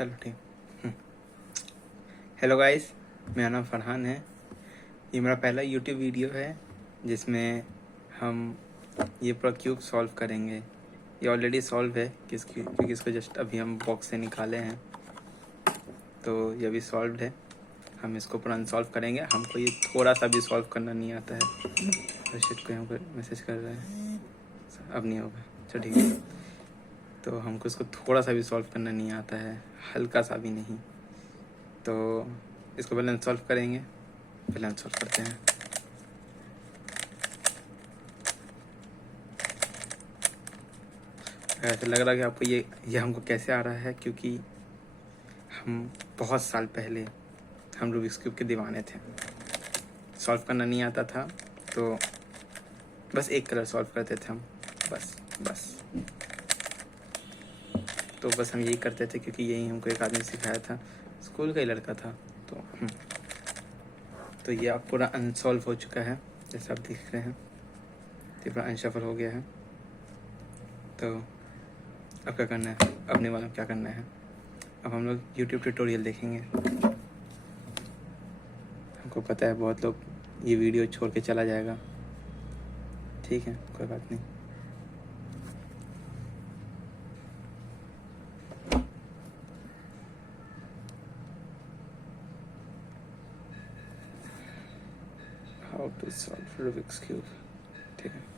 चलो ठीक। Hello guys, मेरा नाम फरहान है। ये मेरा पहला यूट्यूब वीडियो है जिसमें हम ये पूरा क्यूब सॉल्व करेंगे। ये ऑलरेडी सॉल्व है क्योंकि इसको जस्ट अभी हम बॉक्स से निकाले हैं, तो ये अभी सॉल्व है। हम इसको पूरा अनसॉल्व करेंगे। हमको ये थोड़ा सा भी सॉल्व करना नहीं आता है। अर्शित को हमको मैसेज कर रहा है, अब नहीं होगा। चलो ठीक है। तो हमको इसको थोड़ा सा भी सॉल्व करना नहीं आता है, हल्का सा भी नहीं। तो इसको पहले अनसॉल्व करेंगे। पहले अनसॉल्व करते हैं। ऐसा लग रहा है कि आपको ये हमको कैसे आ रहा है, क्योंकि हम बहुत साल पहले हम रूबिक्स क्यूब के दीवाने थे। सॉल्व करना नहीं आता था तो बस एक कलर सॉल्व करते थे हम, बस तो बस हम यही करते थे, क्योंकि यही हमको एक आदमी सिखाया था, स्कूल का ही लड़का था। तो ये अब पूरा अनसॉल्व हो चुका है, जैसे आप देख रहे हैं। ये पूरा अनशफल हो गया है। तो अब क्या करना है, अपने वाला क्या करना है, अब हम लोग यूट्यूब ट्यूटोरियल देखेंगे। हमको पता है बहुत लोग ये वीडियो छोड़ के चला जाएगा, ठीक है, कोई बात नहीं। How to solve Rubik's cube, ठीक है।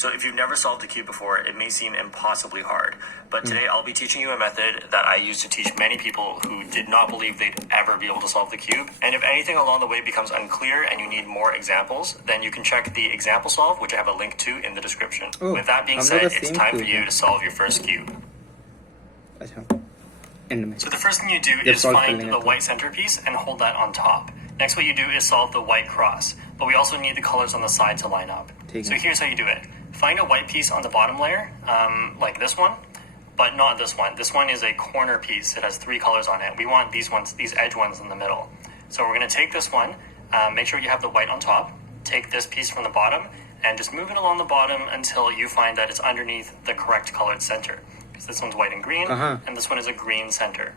So if you've never solved a cube before, it may seem impossibly hard. But today I'll be teaching you a method that I used to teach many people who did not believe they'd ever be able to solve the cube. And if anything along the way becomes unclear and you need more examples, then you can check the example solve, which I have a link to in the description. With that being said, it's time for you to solve your first cube. So the first thing you do is find the white centerpiece and hold that on top. Next, what you do is solve the white cross, but we also need the colors on the side to line up. So here's how you do it. Find a white piece on the bottom layer, like this one, but not this one. This one is a corner piece. It has 3 colors on it. We want these ones, these edge ones in the middle. So we're going to take this one, make sure you have the white on top, take this piece from the bottom, and just move it along the bottom until you find that it's underneath the correct colored center. Because this one's white and green, and this one is a green center.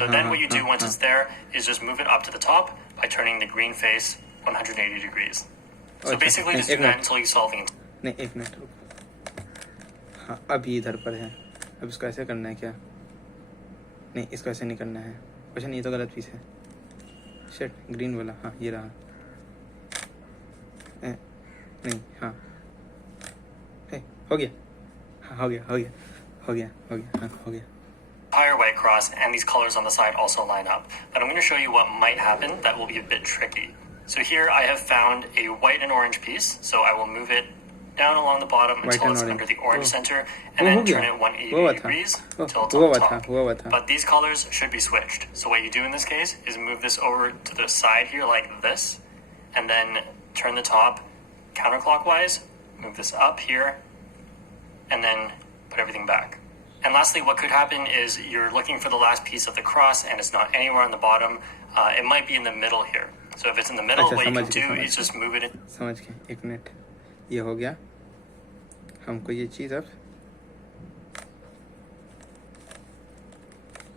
So then what you do once it's there is just move it up to the top by turning the green face 180 degrees. So basically just do that until you solve the entire. नहीं, एक minute रुक। हाँ, अभी इधर पर है। अब इसको ऐसे करना है क्या? नहीं, इसको ऐसे नहीं करना है। अच्छा नहीं, ये तो गलत पीस है। शिट, ग्रीन वाला, हाँ ये रहा। नहीं, हाँ हो गया, हाँ हो गया, हाँ हो गया। Entire white cross and these colors on the side also line up. But I'm going to show you what might happen that will be a bit tricky. So here I have found a white and orange piece, so I will move it down along the bottom until it's under the orange center, and then turn it 180 degrees until it's on top. But these colors should be switched. So what you do in this case is move this over to the side here like this, and then turn the top counterclockwise, move this up here, and then put everything back. And lastly, what could happen is you're looking for the last piece of the cross and it's not anywhere on the bottom. It might be in the middle here. So if it's in the middle, what you can do is just move it in. समझ गए, एक minute, ये हो गया। हमको ये चीज़ अब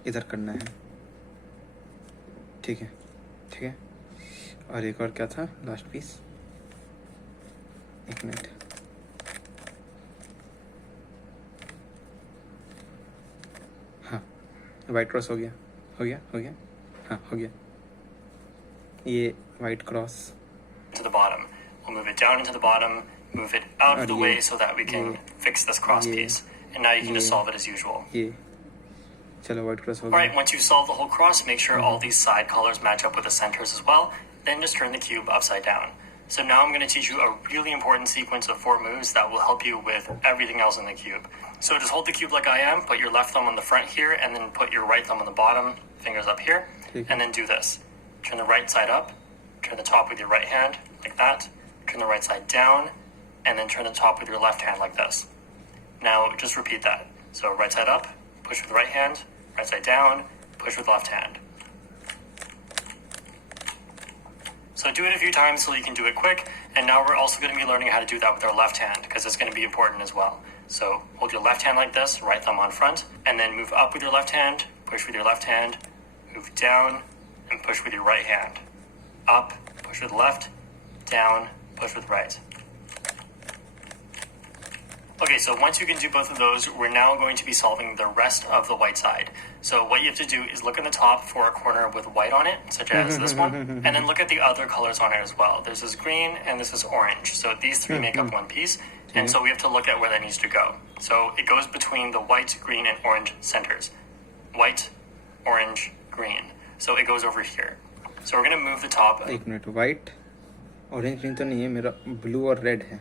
इधर करना है, ठीक है। और एक और क्या था, लास्ट पीस, एक मिनट। हाँ, वाइट क्रॉस हो गया, हाँ हो गया। ये white cross to the bottom. We'll move it down into the bottom, move it out of the way so that we can fix this cross piece. And now you can just solve it as usual. ये चलो white cross हो गया। Alright, once you solve the whole cross, make sure all these side colors match up with the centers as well. Then just turn the cube upside down. So now I'm going to teach you a really important sequence of 4 moves that will help you with everything else in the cube. So just hold the cube like I am, put your left thumb on the front here, and then put your right thumb on the bottom, fingers up here, and then do this. Turn the right side up, turn the top with your right hand, like that, turn the right side down, and then turn the top with your left hand like this. Now just repeat that. So right side up, push with right hand, right side down, push with left hand. So do it a few times so you can do it quick. And now we're also going to be learning how to do that with our left hand because it's going to be important as well. So hold your left hand like this, right thumb on front, and then move up with your left hand, push with your left hand, move down, and push with your right hand. Up, push with left, down, push with right. Okay, so once you can do both of those, we're now going to be solving the rest of the white side. So what you have to do is look in the top for a corner with white on it, such as this one, and then look at the other colors on it as well. There's this green and this is orange. So these three make up one piece, and so we have to look at where that needs to go. So it goes between the white, green, and orange centers. White, orange, green. So it goes over here. So we're going to move the top. एक minute, white, orange, green तो नहीं है, मेरा blue और red है.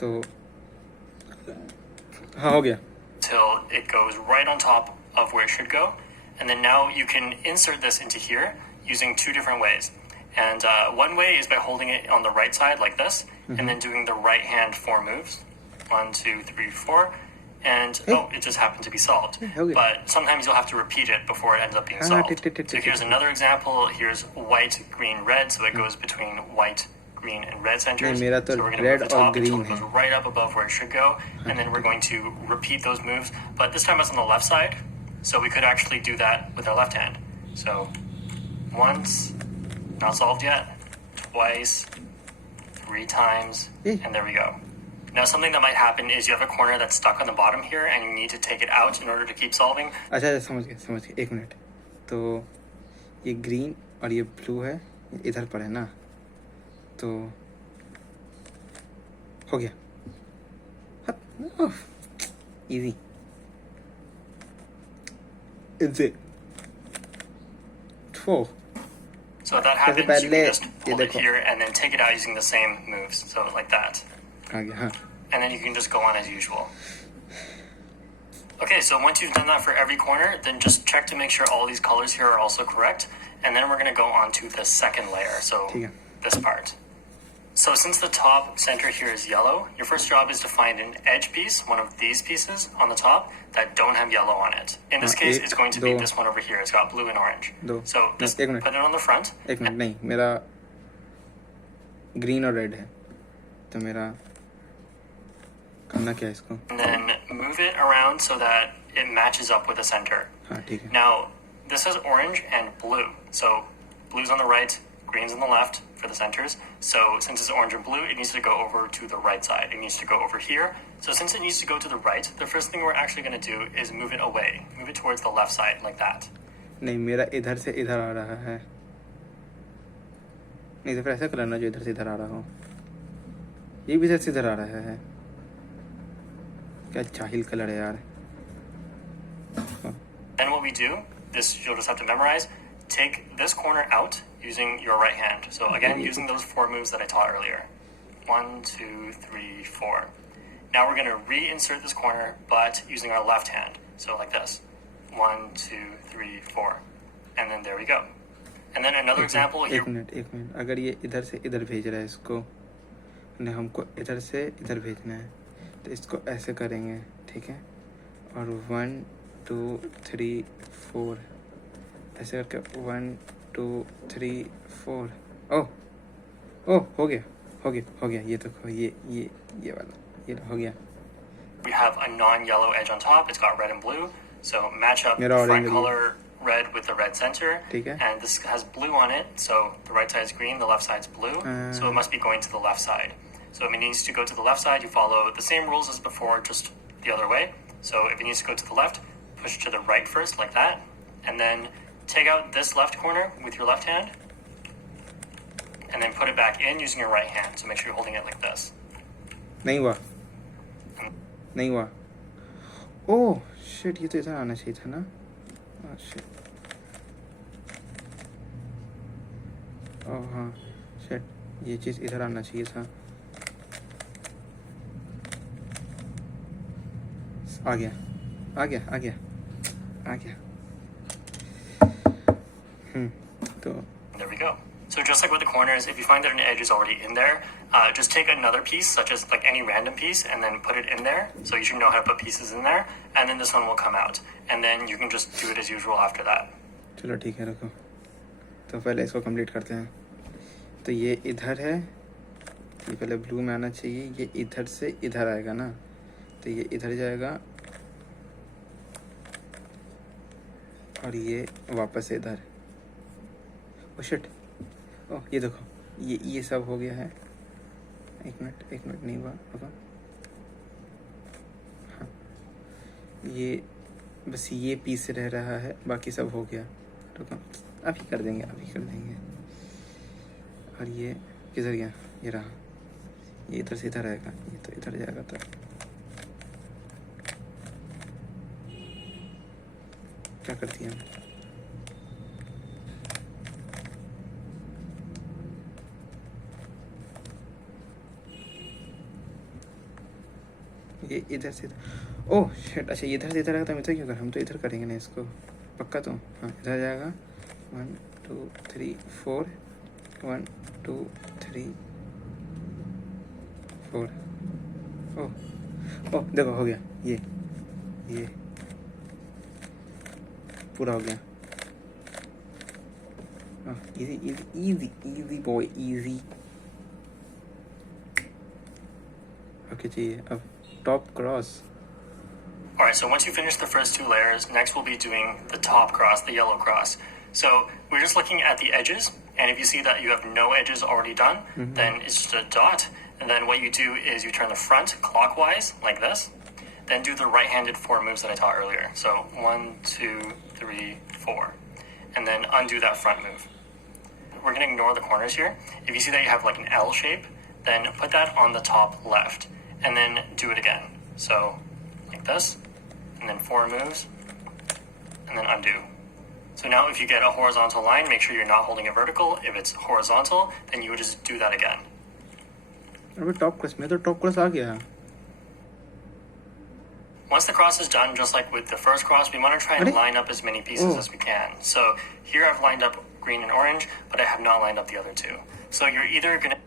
तो हाँ हो गया. Till it goes right on top of where it should go. And then now you can insert this into here using two different ways. And one way is by holding it on the right side like this, and then doing the right hand 4 moves. 1, 2, 3, 4. And oh, it just happened to be solved. Okay. But sometimes you'll have to repeat it before it ends up being solved. So here's another example. Here's white, green, red. So it goes between white, green, and red centers. मेरा तो so we're going to red move the top और green until it goes right up above where it should go. And then we're going to repeat those moves. But this time it's on the left side. So we could actually do that with our left hand. So once, not solved yet, twice, 3 times, and there we go. Now something that might happen is you have a corner that's stuck on the bottom here and you need to take it out in order to keep solving. अच्छा समझ गया, एक minute. तो ये green और ये blue है, इधर पर है ना, तो हो गया. Easy. Easy. 4. So if that happens, you can just hold it here and then take it out using the same moves. So like that. And then you can just go on as usual. Okay, so once you've done that for every corner, then just check to make sure all these colors here are also correct. And then we're going to go on to the second layer, so this part. So since the top center here is yellow, your first job is to find an edge piece, one of these pieces on the top, that don't have yellow on it. In this case, it's going to be this one over here. It's got blue and orange. So just put it on the front. एक minute नहीं, मेरा green और red है, तो मेरा करना क्या है इसको? And then move it around so that it matches up with the center. हाँ ठीक है. Now, this is orange and blue. So blue's on the right, green's on the left for the centers. So since it's orange and blue, it needs to go over to the right side. It needs to go over here. So since it needs to go to the right, the first thing we're actually going to do is move it away. Move it towards the left side, like that. नहीं, मेरा इधर से इधर आ रहा है. नहीं तो फिर ऐसा करना जो इधर से इधर आ रहा हो. ये भी इधर से इधर आ रहा है. क्या जाहिल कलर है यार. And what we do, this you'll just have to memorize. Take this corner out using your right hand. So again, using those 4 moves that I taught earlier. 1, 2, 3, 4. Now we're going to reinsert this corner, but using our left hand. So like this. 1, 2, 3, 4. And then there we go. And then another example here. एक minute. अगर ये इधर से इधर भेज रहा है इसको, ने हमको इधर से इधर भेजना है, तो इसको ऐसे करेंगे, ठीक है? और 1, 2, 3, 4 ऐसे करके 1, 2, 3, 4. ओह हो गया. ये तो ये वाला ये हो गया. We have a non-yellow edge on top. It's got red and blue. So match up the front color red with the red center. And this has blue on it. So the right side is green, the left side's blue. So it must be going to the left side. So if it needs to go to the left side, you follow the same rules as before, just the other way. So if it needs to go to the left, push to the right first, like that. And then take out this left corner with your left hand. And then put it back in using your right hand. So make sure you're holding it like this. नहीं हुआ. Oh shit, ये तो इधर आना चाहिए था ना. Shit. ओह हाँ शिट, ये चीज़ इधर आना चाहिए था. आ गया. तो there we go. So just like with the corners, if you find that an edge is already in there, just take another piece, such as like any random piece, and then put it in there. So you should know how to put pieces in there, and then this one will come out. And then you can just do it as usual after that. चलो ठीक है, रखो. तो पहले इसको complete करते हैं. तो ये इधर है, ये पहले ब्लू में आना चाहिए, ये इधर से इधर आएगा ना, तो ये इधर जाएगा और ये वापस इधर। ओ शिट, ओ ये देखो, ये सब हो गया है। एक मिनट नहीं हुआ, रुको। हाँ, ये बस ये पीस रह रहा है, बाकी सब हो गया। रुको, अभी कर देंगे। और ये किधर गया? ये रहा, ये इधर से इधर आएगा, ये तो इधर जाएगा। तो क्या करती है? ये इधर से ओह शिट, अच्छा ये इधर से इधर आएगा, तो हम इधर क्यों कर, हम तो इधर करेंगे ना इसको पक्का। तो हाँ, इधर जाएगा। 1 2 3 4, 1 2 3 4। ओह देखो हो गया, ये पूरा हो गया। Easy boy, easy. ओके चाहिए अब top cross. Alright, so once you finish the first two layers, next we'll be doing the top cross, the yellow cross. So we're just looking at the edges, and if you see that you have no edges already done, then it's just a dot. And then what you do is you turn the front clockwise, like this, then do the right-handed 4 moves that I taught earlier. So 1, 2, 3, 4, and then undo that front move. We're going to ignore the corners here. If you see that you have like an L shape, then put that on the top left, and then do it again. So like this, and then 4 moves, and then undo. So now if you get a horizontal line, make sure you're not holding it vertical. If it's horizontal, then you would just do that again. अबे top cross में तो top cross आ गया। Once the cross is done, just like with the first cross, we want to try and line up as many pieces as we can. So here I've lined up green and orange, but I have not lined up the other two. So you're either going to...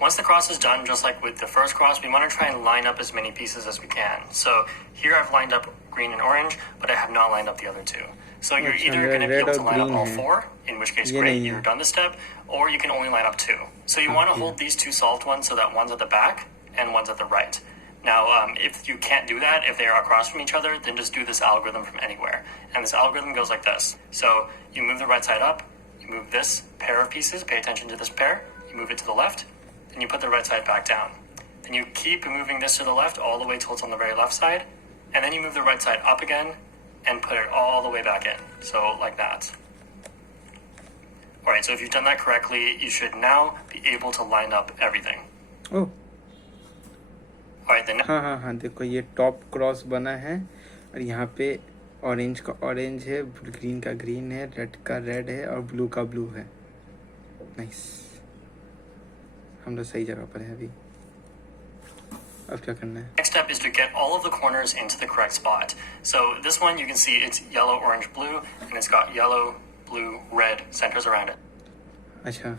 Once the cross is done, just like with the first cross, we want to try and line up as many pieces as we can. So here I've lined up green and orange, but I have not lined up the other two. So you're either going to be able to line up all 4, in which case great, you've done the step, or you can only line up 2. So you want to hold these 2 solved ones so that one's at the back and one's at the right. Now, if you can't do that, if they are across from each other, then just do this algorithm from anywhere. And this algorithm goes like this. So you move the right side up, you move this pair of pieces, pay attention to this pair, you move it to the left, then you put the right side back down. Then you keep moving this to the left all the way till it's on the very left side, and then you move the right side up again and put it all the way back in. So like that. Alright, so if you've done that correctly, you should now be able to line up everything. Oh. Alright, then... हाँ, देखो ये top cross बना है और यहाँ पे orange का orange है, ग्रीन का ग्रीन है, रेड का रेड है और ब्लू का ब्लू है। नाइस, हम लोग सही जगह पर हैं अभी। अब क्या करना है? Next step is to get all of the corners into the correct spot. So this one you can see it's yellow, orange, blue, and it's got yellow, blue, red centers around it. अच्छा,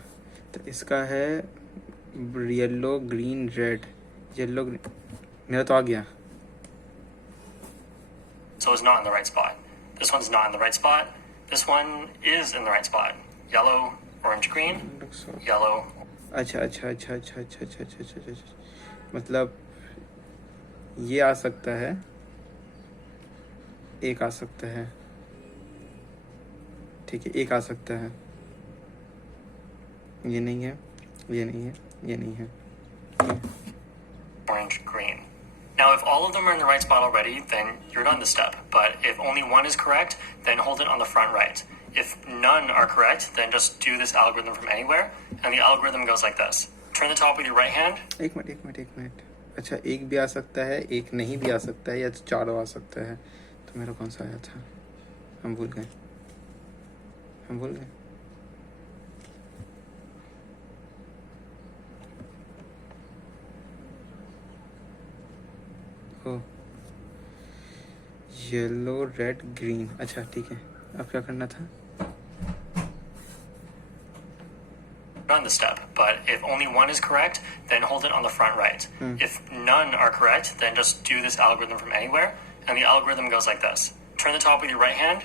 तो इसका है yellow, green, red, yellow, मेरा तो आ गया। So it's not in the right spot. This one's not in the right spot. This one is in the right spot. Yellow, orange, green, yellow. अच्छा, मतलब ये आ सकता है, एक आ सकता है, ठीक है, एक आ सकता है, ये नहीं है, ये नहीं है, ये नहीं है। Orange, green. Now, if all of them are in the right spot already, then you're done the step. But if only one is correct, then hold it on the front right. If none are correct, then just do this algorithm from anywhere, and the algorithm goes like this. Turn the top with your right hand. एक minute. अच्छा, एक भी आ सकता है, एक नहीं भी आ सकता है, या चारों आ सकता है। तो मेरा कौन सा आया था? हम भूल गए। ओ, येलो, रेड, ग्रीन। अच्छा ठीक है, अब क्या करना था? Done the step, but if only one is correct, then hold it on the front right. If none are correct, then just do this algorithm from anywhere, and the algorithm goes like this. Turn the top with your right hand,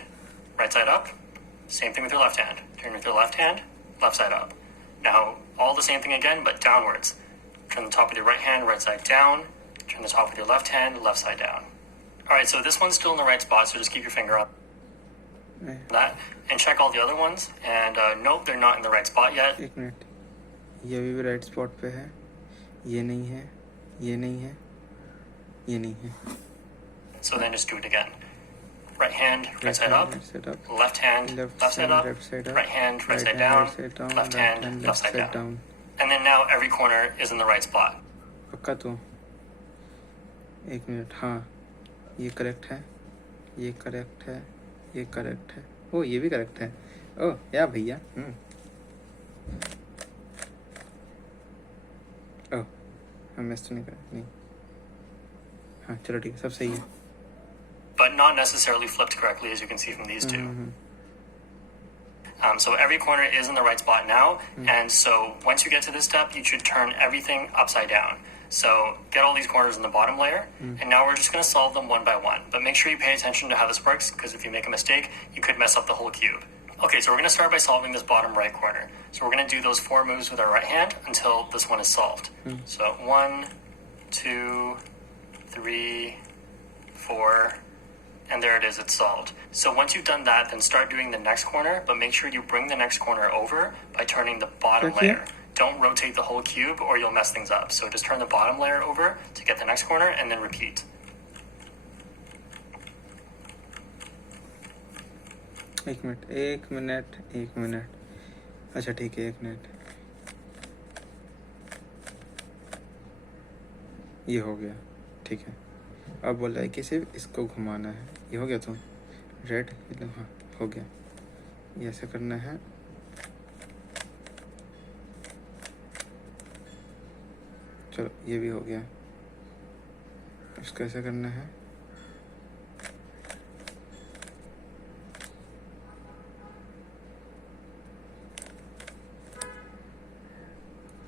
right side up. Same thing with your left hand. Turn with your left hand, left side up. Now, all the same thing again, but downwards. Turn the top of your right hand right side down. Turn the top of your left hand left side down. Alright, so this one's still in the right spot, so just keep your finger on that and check all the other ones. And nope, they're not in the right spot yet. एक minute, ये भी right spot पे है, ये नहीं है, ये नहीं है, ये नहीं है. So then just do it again. Right hand, right side up. Left hand, left side up. Right hand, right side down. Left hand, left side down. And then now every corner is in the right spot. पक्का तो? एक minute, हाँ, ये correct है, ये correct है, ये correct है. ओ, ये भी करेक्ट है. ओ, या भैया. ओ, हम मिस तो नहीं कर नहीं. हाँ, चलो ठीक है, सब सही है. But not necessarily flipped correctly, as you can see from these two. So every corner is in the right spot now, and so once you get to this step, you should turn everything upside down. So get all these corners in the bottom layer, and now we're just going to solve them one by one. But make sure you pay attention to how this works, because if you make a mistake, you could mess up the whole cube. Okay, so we're going to start by solving this bottom right corner. So we're going to do those 4 moves with our right hand until this one is solved. So 1, 2, 3, 4... and there it is, it's solved. So once you've done that, then start doing the next corner, but make sure you bring the next corner over by turning the bottom layer. Don't rotate the whole cube or you'll mess things up. So just turn the bottom layer over to get the next corner and then repeat. एक minute. अच्छा ठीक है, 1 minute. ये हो गया, ठीक है. अब बोल रहा है कि सिर्फ इसको घुमाना है. ये हो गया तो रेड, मतलब हाँ हो गया. ये ऐसे करना है. चलो ये भी हो गया. इसको ऐसे करना है.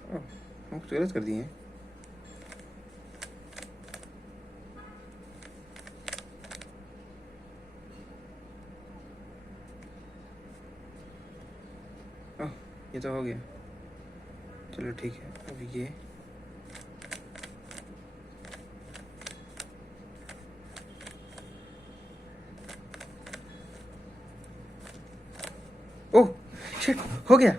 ओह, हम कुछ गलत कर दिए. ये तो हो गया. चलो ठीक है. अब ये ओह शिट, हो गया.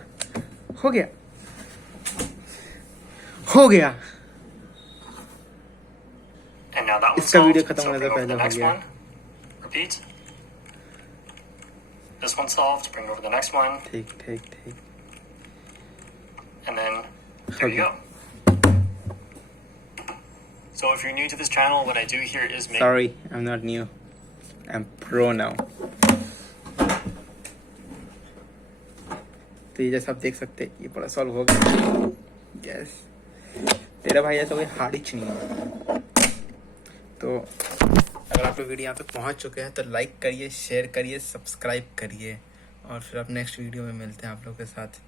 And now that one's इसका वीडियो solved. खत्म होने So से bring over पहले the हो next गया. one. Repeat. This one's solved. Bring over the next one. ठीक. And then there you go. So if you're new to this channel, what I do here is make... Sorry, I'm not new. I'm pro now. तो ये जैसा आप देख सकते हैं, ये बड़ा सॉल्व हो गया. यस, तेरा भाई ऐसा कोई हार्ड ही नहीं है. तो अगर आप लोग वीडियो यहाँ तक पहुँच चुके हैं तो लाइक करिए, शेयर करिए, सब्सक्राइब करिए, और फिर आप नेक्स्ट वीडियो में मिलते हैं आप लोग के साथ.